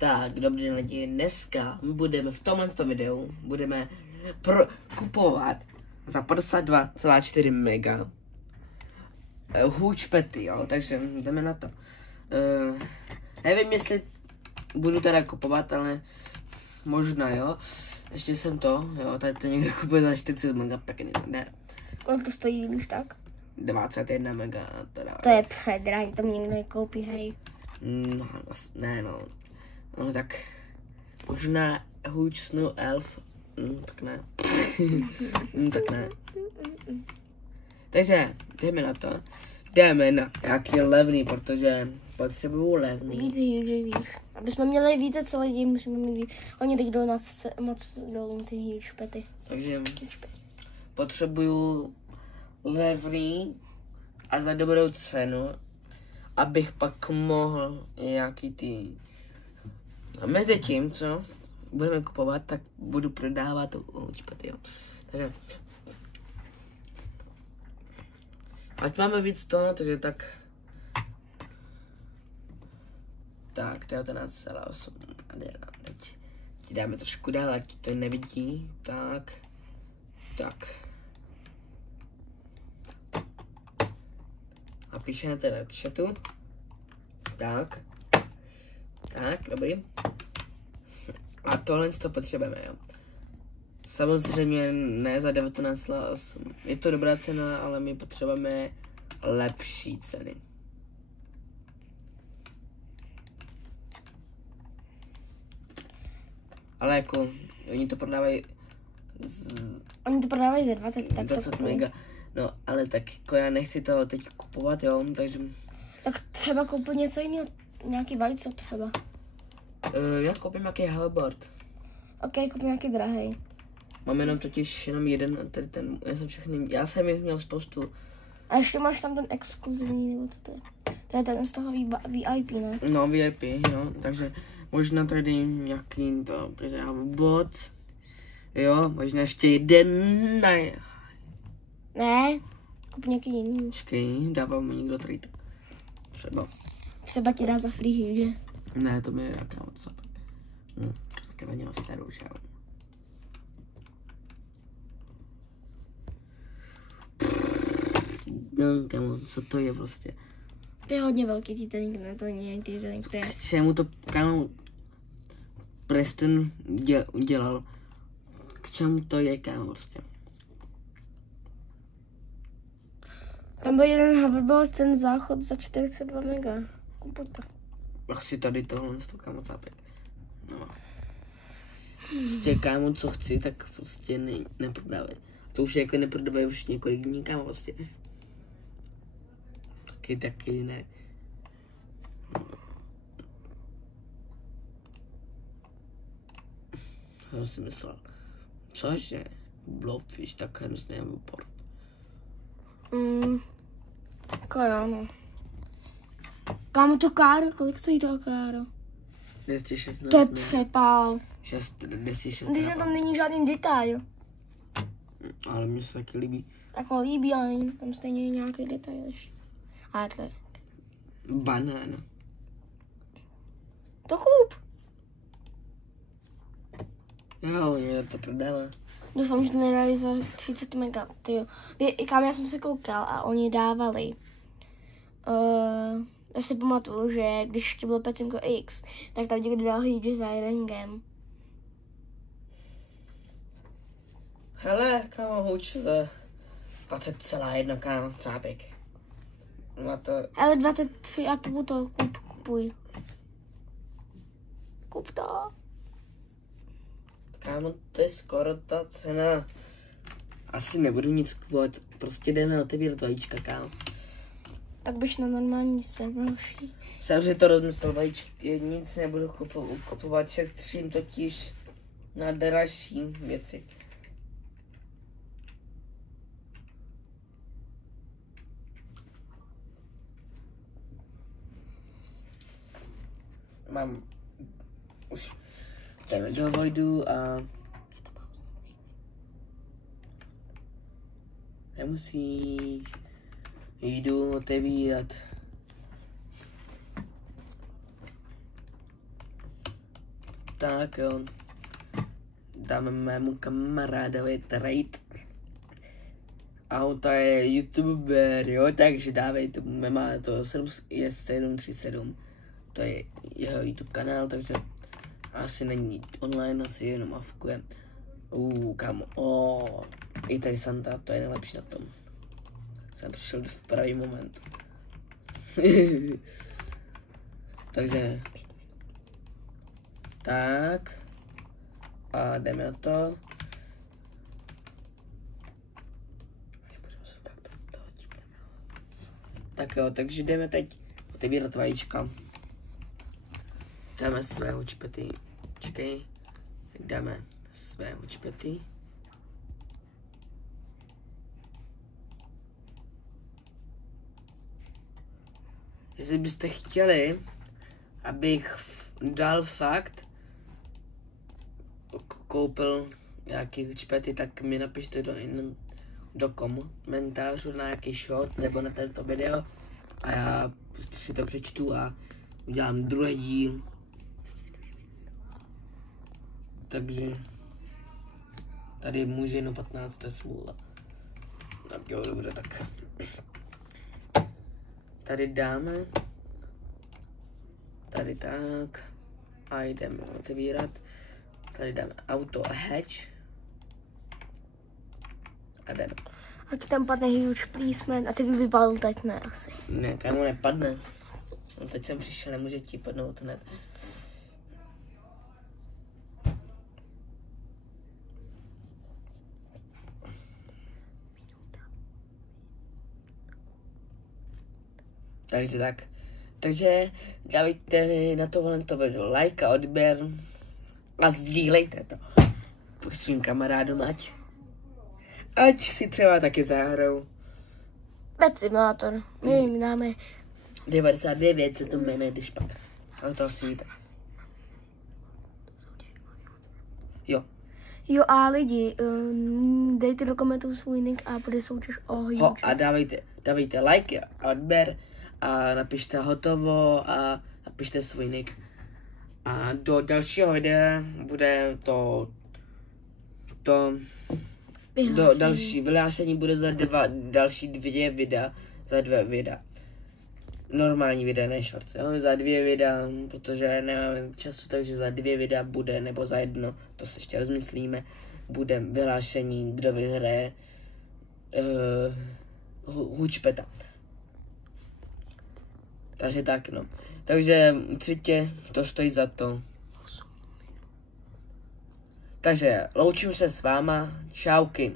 Tak, dobrý den lidi, dneska budeme v tomto videu kupovat za 52,4 mega huge pety, jo, takže jdeme na to. Nevím, jestli budu teda kupovat, ale možná, jo. Ještě jsem to, jo, tady to někdo kupuje za 40 mega, pěkný, ne. Kolik to stojí, víš tak? 21 mega, teda. To je předraň, to mě někdo nekoupí, hej. No, ne, no. No tak, možná huge snow elf, tak ne. Tak ne. Takže, jdeme na to. Jdeme na nějaký levný, protože potřebuju levný. Víc huge, víš. Aby jsme měli více co lidi, musíme mít oni teď jdou moc dolů ty huge pety. Takže potřebuju levný a za dobrou cenu, abych pak mohl nějaký ty... A mezi tím, co budeme kupovat, tak budu prodávat huge, jo. Takže... Ať máme víc toho, takže tak... Tak, 19,8. Teď ti dáme trošku dál, ať to nevidí. Tak. Tak. A píšeme teda chatu. Tak. Tak, dobrý. A tohle to potřebujeme, jo. Samozřejmě ne za 19,8. Je to dobrá cena, ale my potřebujeme lepší ceny. Ale jako, oni to prodávají Oni to prodávají za 20, tak 20 to mega. No, ale tak jako já nechci to teď kupovat, jo, takže... Tak třeba koupit něco jiného, nějaký vajco třeba. Já koupím nějaký hoverboard. Ok, koupím nějaký drahej. Mám jenom jeden, a tady ten, já jsem jich měl spoustu. A ještě máš tam ten exkluzivní, nebo to je? To je ten z toho VIP, ne? No, VIP, jo, takže možná tady nějaký to, takže hoverboard. Jo, možná ještě jeden, ne. Ne, kup nějaký jiný. Počkej, dává mi někdo tady tak. Třeba ti dá za free, že? Ne, to mi nedá kámo, co pak. Tak na něho starou, že jo. No, kámo, co to je prostě? To je hodně velký Titanic, ne? To není Titanic, to je... K čemu to, kámo, Preston udělal? K čemu to je, kámo, prostě? Tam byl jeden hoverboard, ten záchod za 42 mega. Kupuj to. Ach si tady tohle, kámo, zápěk. No. Prostě, kámo, co chci, tak prostě neprodávají. To už jako neprodávají už několik dní, kámo, prostě. Taky ne. Co jsem si myslel? Cože? Blobfish, tak hrozný hoverboard. Jako jo, no. Kámo, to káro, kolik stojí to káro? 216. To je přepál. 216. Když tam není žádný detail. Ale mně se taky líbí. Jako líbí, ale tam stejně je nějaký detail ještě. Ale to je... Banána. To kup. Jo, mě to prodává. Doufám, že to nedali za 30 mega, tyjo. Kam já jsem se koukal a oni dávali. Já si pamatuju, že když to bylo Pecimko X, tak tam někdo dal hýdže za jeden game. Hele, kámo, huč za 20,1 kámo, cápek. Má to... Ale 23 a půl to kupuj. Kup to. Kámo, to je skoro ta cena. Asi nebudu nic kupovat, prostě jdeme otevírat vajíčka, kámo. Tak běž na normální server. Jsem si to rozmyslel, vajíčky, nic nebudu kupovat, šetřím totiž na dražší věci. Mám už jdeme do Voidu a nemusíš, jdu otevírat Tak jo. Dáme mému kamarádovi trade. Auto je youtuber, jo, takže dávejte, má to 737. To je jeho YouTube kanál, takže asi není online, asi jenom avkuje. Kámo, i tady Santa, to je nejlepší na tom. Jsem přišel v pravý moment. Takže tak a jdeme na to. Tak jo, takže jdeme teď otevírat vajíčka. Dáme své hučpety. Čekej. Dáme své hučpety. Jestli byste chtěli, abych dal fakt koupil nějaký hučpety, tak mi napište do komentářů na nějaký short nebo na tento video a já si to přečtu a udělám druhý díl. Takže tady může jenom 15. smůla. Tak jo, dobře, tak tady dáme, tady tak a jdeme otevírat. Tady dáme auto a hatch a jdeme. A ti tam padne huge placement a ty by vypadl teď ne asi. Ne, kámo, nepadne. No, teď jsem přišel, nemůže ti padnout hned. Takže tak. Takže dávejte na tohle video like a odběr a sdílejte to svým kamarádům, ať si třeba taky zahrajou. Pet Simulator, my jim dáme 99 se to jmenuje, když pak. Ale to asi víte. Jo. Jo a lidi, dejte do komentů svůj nick a bude soutěž o huge. A dávejte like a odběr a napište hotovo a napište svůj nick. A do dalšího videa bude do další vyhlášení bude za další dvě videa, za 2 videa. Normální videa, ne shorts, jo? Za 2 videa, protože nemáme času, takže za 2 videa bude, nebo za 1, to se ještě rozmyslíme, bude vyhlášení, kdo vyhraje hučpeta. Takže tak, no. Takže určitě to stojí za to. Takže loučím se s váma, čauky.